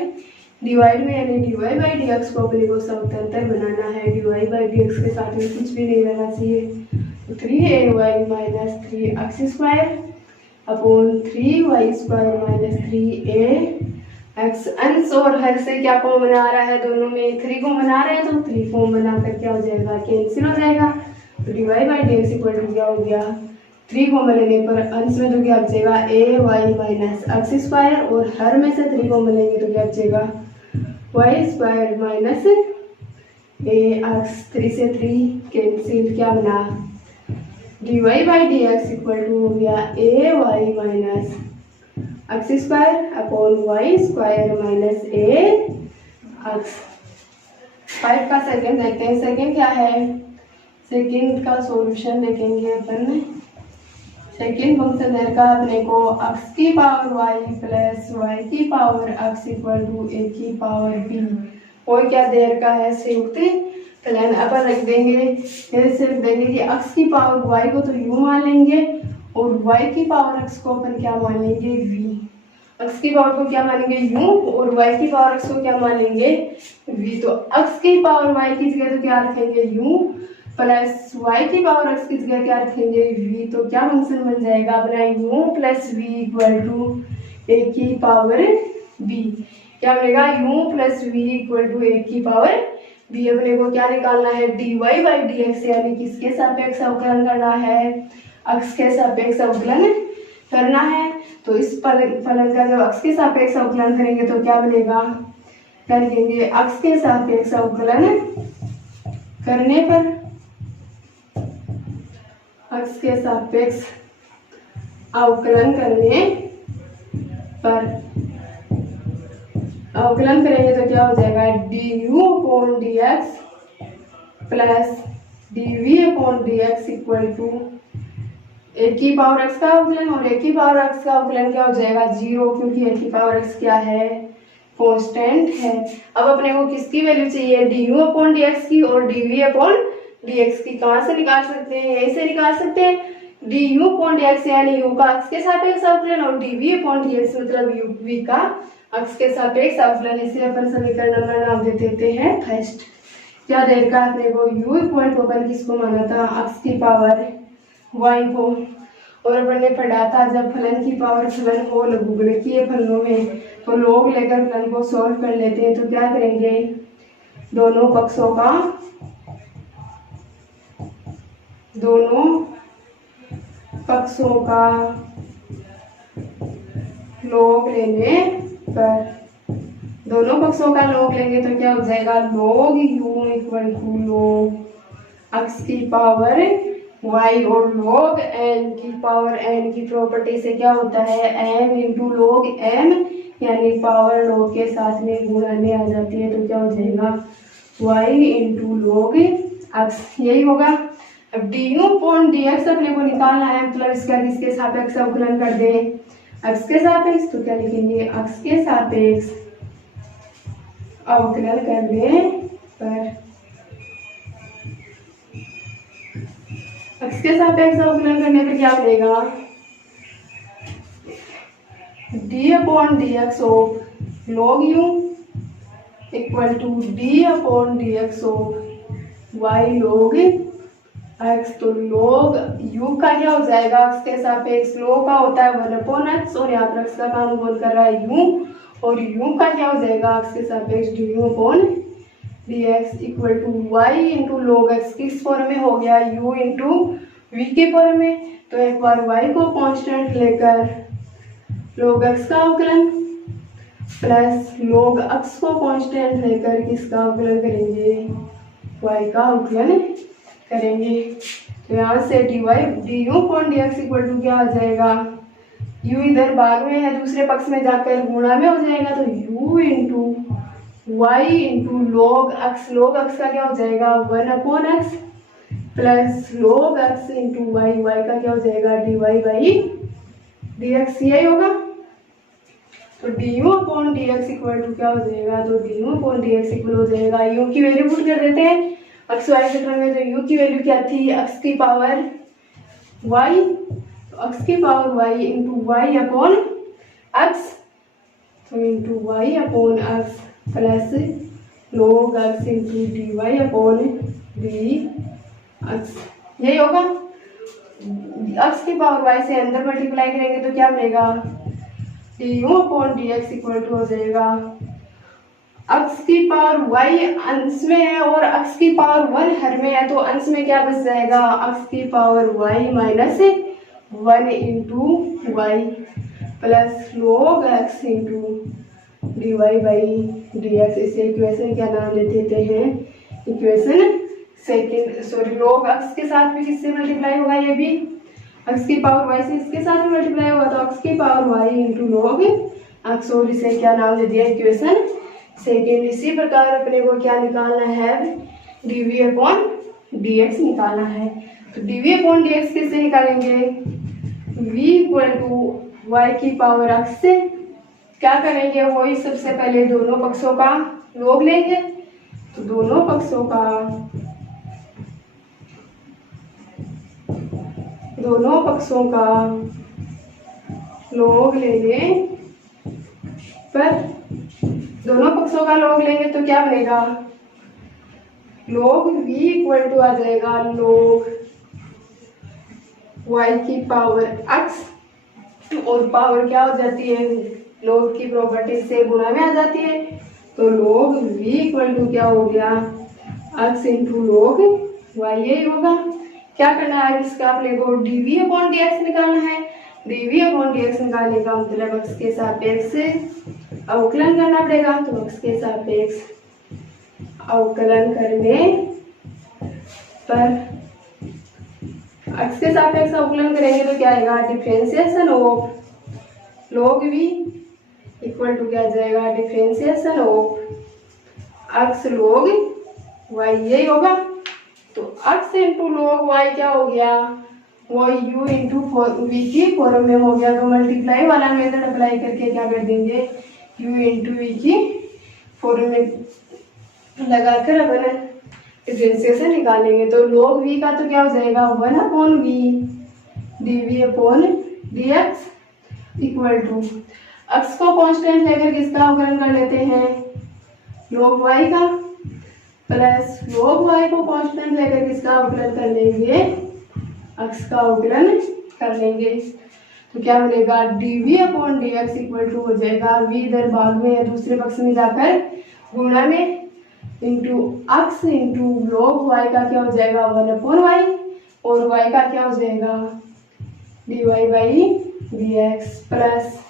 डिवाइड में यानी dy बाई dx को अपने को समांतर बनाना है। dy बाई dx के साथ में कुछ भी नहीं रहना चाहिए तो 3ay minus 3x square upon 3y square minus 3ax, अंश और हर से क्या कॉमन आ रहा है दोनों में 3 कॉमन आ रहे हैं तो 3 फॉर्म बनाकर क्या हो जाएगा कैंसिल हो जाएगा तो dy by dx equal to क्या हो गया 3 कॉमन लेने पर अंश में तो क्या बचेगा ay माइनस x स्क्वायर और हर में से 3 कॉमन लेंगे तो क्या बचेगा y स्क्वायर माइनस ax, 3 से 3 कैंसिल, क्या बना dy by dx equal to हो गया ay minus x square upon y square minus ax। 5 का सेकंड देखते हैं, सेकंड क्या है, सेकंड का सॉल्यूशन देखेंगे अपन। सेकंड फंक्शन देर का अपने को x की पावर y प्लस y की power x equal to a की पावर b, और क्या देर का है संयुक्त फलन अपन रख देंगे, सिर्फ देंगे कि x की पावर y को तो u मान लेंगे और y की पावर x को अपन क्या मान लेंगे v, x की पावर को क्या मानेंगे u और y की पावर x को क्या मानेंगे v, तो x की पावर y की जगह तो क्या रखेंगे u प्लस y की पावर x की जगह क्या रखेंगे v, तो क्या फंक्शन बन जाएगा अपना u plus v equal to a की पावर b, क्या बनेगा u plus v equal to a की पावर b। अपने को क्या निकालना है dy बाई dx यानी किसके सापेक्ष अवकलन करना है x के सापेक्ष अवकलन करना है, तो इस फलन का जब x के सापेक्ष अवकलन करेंगे तो क्या बनेगा करेंगे x के सापेक्ष अवकलन करने पर x के सापेक्ष अवकलन करने पर अवकलन करेंगे तो क्या हो जाएगा du upon dx plus dv upon dx equal to एक की पावर x का अवकलन, और एक की पावर x का अवकलन क्या हो जाएगा 0, क्योंकि एक की पावर x क्या है, कांस्टेंट है। अब अपने को किसकी वैल्यू चाहिए, du अपॉन dx की और dv अपॉन dx की। कहाँ से निकाल सकते हैं, यहीं से निकाल सकते हैं। du अपॉन dx यानी u का x के सापेक्ष अवकलन, और dv अपॉन dx मतलब v का x के सापेक्ष अवकलन। इसे अपन समीकरण नंबर नाम दे देते हैं फर्स्ट। क्या दे रखा अपने को, u इक्वल टू अपन किसको माना था, x की पावर y को, और अपन ने पढ़ा था जब फलन की पावर फलन हो लघुगणकीय फलनों में तो लोग लेकर फलन को सॉल्व कर लेते हैं। तो क्या करेंगे, दोनों पक्षों का लॉग लेने पर, दोनों पक्षों का लॉग लेंगे तो क्या हो जाएगा, log u equal to log x की पावर y, और log n की पावर n की प्रॉपर्टी से क्या होता है, m इंटू log m, यानी पावर log के साथ में गुणा में आ जाती है। तो क्या हो जाएगा y इंटू log x, यही होगा। अब du अपॉन dx अपने को निकालना है, मतलब इसका किसके सापेक्ष अवकलन कर दे, x के सापेक्ष। तो क्या लिखेंगे, x के सापेक्ष अवकलन करने पर, x के सापेक्ष अवकलन करने पर क्या बनेगा, d upon dx of log u equal to d upon dx of y log x। तो log u का क्या हो जाएगा, x के सापेक्ष log का होता है 1 अपॉन x, और यहाँ पर x का काम कौन कर रहा है, u, और u का क्या हो जाएगा x के सापेक्ष du upon dx equal to y into log x किस फॉर्म में हो गया, u इंटू v के फॉर्म में। तो एक बार y को कांस्टेंट लेकर log x का अवकलन प्लस log x को कांस्टेंट लेकर किसका अवकलन करेंगे, y का अवकलन करेंगे। तो यहाँ से du upon dx equal to क्या आ जाएगा, u इधर भाग में है, दूसरे पक्ष में जाकर गुणा में हो जाएगा। तो u into y into log x का क्या हो जाएगा 1 upon x plus log x into y का क्या हो जाएगा dy बाई dx, यही होगा। तो du upon dx equal to क्या हो जाएगा, तो du अपॉन dx इक्वल हो जाएगा, u की वैल्यू पुट कर देते हैं x y क्षेत्र में। तो u की वैल्यू क्या थी, x की पावर y, तो x की power y into y upon x, तो into y upon x plus log x into dy upon dx, यही होगा। x की पावर y से अंदर मल्टीप्लाई करेंगे तो क्या बनेगा, du upon dx equal to हो जाएगा x की पावर y अंश में है और x की पावर 1 हर में है, तो अंश में क्या बच जाएगा, x की power y minus 1 into y plus log x into dy by dx। इसे इक्वेशन क्या नाम ले देते हैं, equation second. Sorry, log x के साथ भी किससे मल्टीप्लाई होगा, ये भी x की पावर y से इसके साथ भी मल्टीप्लाई होगा, तो x की power y into log x, और इसे क्या नाम दे दिया, इक्वेशन सेकेंड। इसी प्रकार अपने को क्या निकालना है, dv अपॉन dx निकालना है। तो dv अपॉन dx किससे निकालेंगे, v इक्वल टू y की पावर x से क्या करेंगे, वही सबसे पहले दोनों पक्षों का log लेंगे। तो दोनों पक्षों का log लेने पर, दोनों पक्षों का log लेंगे तो क्या बनेगा, log v इक्वल टू आ जाएगा log y की पावर x, और पावर क्या हो जाती है, log की प्रॉपर्टी से गुणा में आ जाती है। तो log v इक्वल टू क्या हो गया, x इंटू log y, यही होगा। क्या करना है इसका, अपने को dv अपॉन dx निकालना है। dv अपॉन dx निकालने का मतलब x के सापेक्ष अवकलन करना पड़ेगा। तो x के सापेक्ष अवकलन करने पर, x के सापेक्ष अवकलन करेंगे तो क्या आएगा, differentiation of log v equal to क्या आ जाएगा, differentiation of x log y, यही होगा। तो x इंटू log y क्या हो गया, वो u इंटू वी की फॉर्म में हो गया। तो मल्टीप्लाई वाला मेथड अप्लाई करके क्या कर देंगे, u इंटू वी की फॉर्म में लगाकर अपन डिफरेंशिएशन निकालेंगे। तो log v का तो क्या हो जाएगा 1/v dv upon dx equal to x को कांस्टेंट लेकर किसका अवकलन कर लेते हैं, log y का, प्लस log y को कांस्टेंट लेकर किसका अवकलन कर लेंगे, x का अवकलन कर लेंगे। तो क्या बनेगा dv upon dx equal to हो जाएगा v इधर भाग में है, दूसरे पक्ष में जाकर गुणा में, into x into log y का क्या हो जाएगा 1/y, और y का क्या हो जाएगा dy by dx, plus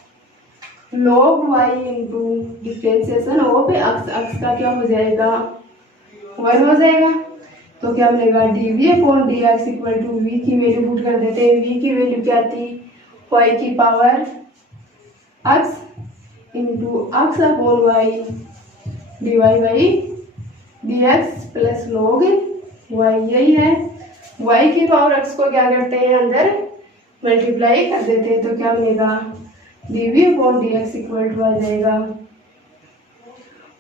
log y into differentiation of x का क्या हो जाएगा 1 हो जाएगा। तो क्या बनेगा dv upon dx equal to v की वैल्यू पुट कर देते हैं। v की वैल्यू क्या थी, y की power x into x upon y dy by dx plus log y, यही है। y की पावर x को क्या करते हैं अंदर मल्टीप्लाई कर देते हैं। तो क्या बनेगा dv upon dx equal to आ जाएगा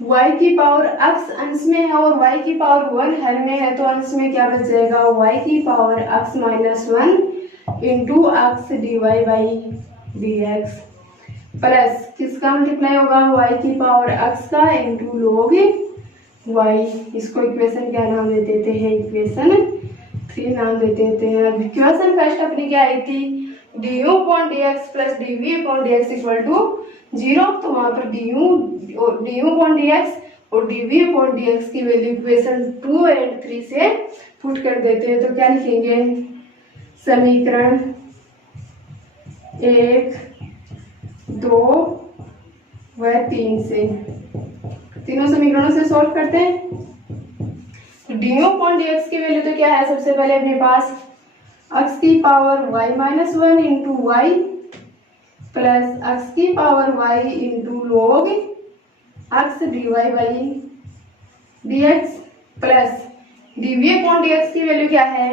y की पावर x अंश में है और y की पावर 1 हर में है, तो अंश में क्या बच जाएगा y की power x minus 1 into x dy by dx, plus किसका मल्टीप्लाई होगा y की पावर x का इंटू log y। इसको इक्वेशन क्या नाम दे देते हैं, इक्वेशन 3 नाम दे देते हैं। अब इक्वेशन फर्स्ट अपनी क्या आई थी, du upon dx plus dv upon dx equal to 0। तो वहां पर du अपॉन dx और dv अपॉन dx की वैल्यू इक्वेशन 2 और 3 से पुट कर देते हैं। तो क्या लिखेंगे, समीकरण 1, 2 व 3 से, तीनों समीकरणों से सॉल्व करते हैं। du अपॉन dx की वैल्यू तो क्या है, सबसे पहले अपने पास x की power y minus 1 into y plus x की power y into log x dy by dx, plus dv upon dx की वैल्यू क्या है,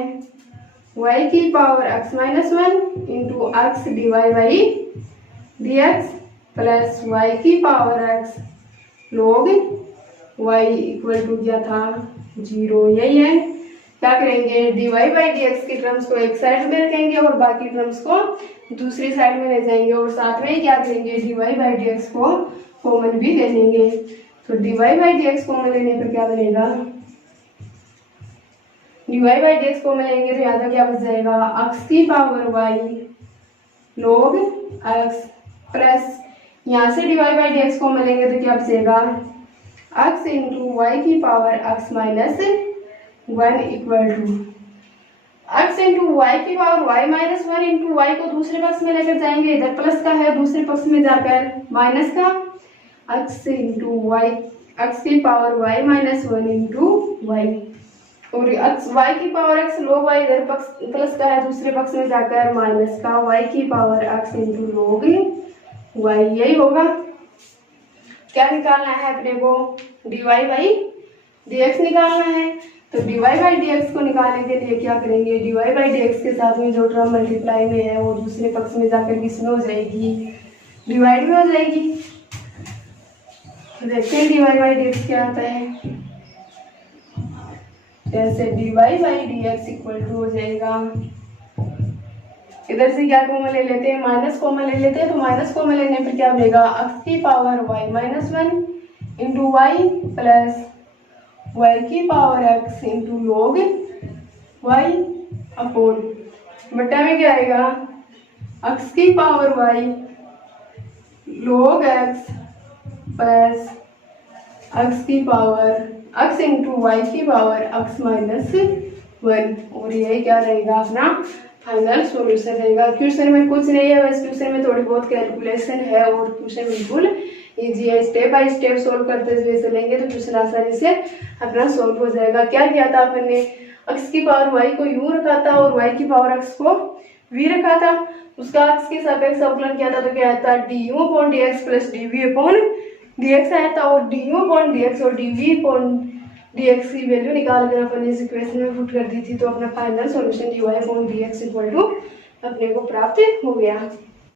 y की power x minus 1 into x dy by dx plus y की power x log y equal to क्या था 0, यही है। क्या करेंगे, dy बाई dx की टर्म्स को एक साइड में रखेंगे और बाकी टर्म्स को दूसरी साइड में ले जाएंगे, और साथ में ही क्या करेंगे dy बाई dx को कॉमन भी ले लेंगे। तो dy बाई dx कॉमन लेने पर क्या बनेगा, dy बाई dx कॉमन लेंगे तो यहाँ पर क्या बच जाएगा x की power y log x, plus यहाँ से dy बाई dx कॉमन लेंगे तो क्या बचेगा x इंटू वाई की power x minus 1 equal to x into y की power y minus 1 into y को दूसरे पक्ष में लेकर जाएंगे, इधर प्लस का है, दूसरे पक्ष में जाकर माइनस का, x इंटू वाई x की power y minus 1 into y, और x y की पावर x log y इधर प्लस का है, दूसरे पक्ष में जाकर माइनस का, y की power x into log y, यही होगा। क्या निकालना है अपने को, dy बाई dx निकालना है। तो dy बाई dx को निकालने के लिए क्या करेंगे, dy बाई dx के साथ में जो टर्म मल्टीप्लाई में है वो दूसरे पक्ष में जाकर किसमें हो जाएगी, डिवाइड में हो जाएगी। देखते हैं dy बाई dx क्या आता है, जैसे dy by dx equal to हो जाएगा, इधर से क्या कॉमन ले लेते हैं, माइनस कॉमन ले लेते हैं। तो माइनस कॉमन लेने पर क्या बनेगा, x की power y minus 1 into y plus y की power x into log y upon बटा में क्या आएगा, x की power y log x plus x की पावर x इंटू वाई की पावर x माइनस 1, और यही क्या रहेगा अपना फाइनल सॉल्यूशन रहेगा। क्वेश्चन में कुछ नहीं है, बस क्वेश्चन में थोड़ी बहुत कैलकुलेशन है और क्वेश्चन बिल्कुल इजी है। स्टेप बाय स्टेप सोल्व करते हुए चलेंगे तो क्वेश्चन आसानी से अपना सोल्व हो जाएगा। क्या किया था अपन ने, x की पावर y को u रखा था और y की पावर x को v रखा था, उसका x के सापेक्ष अवकलन किया था। तो क्या आता है du upon dx plus dv upon dx आया था, और du अपॉन dx और dv अपॉन dx की वैल्यू निकाल कर अपन इस इक्वेशन में पुट कर दी थी, तो अपना final solution dy upon dx equal to अपने को प्राप्त हो गया।